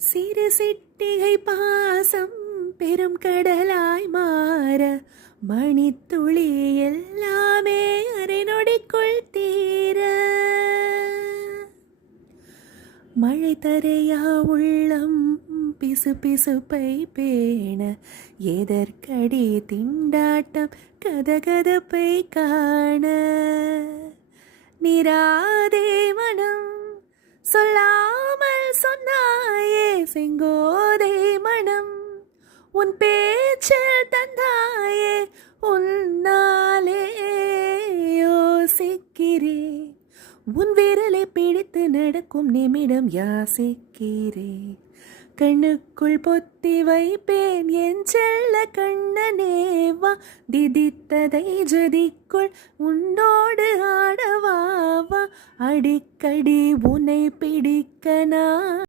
சிறு சிட்டிகை பாசம் பெரும் கடலாய் மாற மணித்துளி எல்லாமே அரை நொடிக்குள் தீர மழை தரையா உள்ளம் பிசு பிசுப்பை பேண எதற்கடி திண்டாட்டம் கதகதப்பை காண நிராதே மனம் சொல்லாமல் சொன்னாயே செங்கோதை மனம் உன் பேச்சில் தந்தாயே உன்னாலே யோசிக்கிறேன் உன் விரலை பிடித்து நடக்கும் நிமிடம் யாசிக்கிறேன் கண்ணுக்குள் பொத்தி வைப்பேன் என் செல்ல கண்ணனேவா திதித்ததை ஜதிக்குள் உன்னோடு ஆடவாவா அடிக்கடி உன்னை பிடிக்க நான்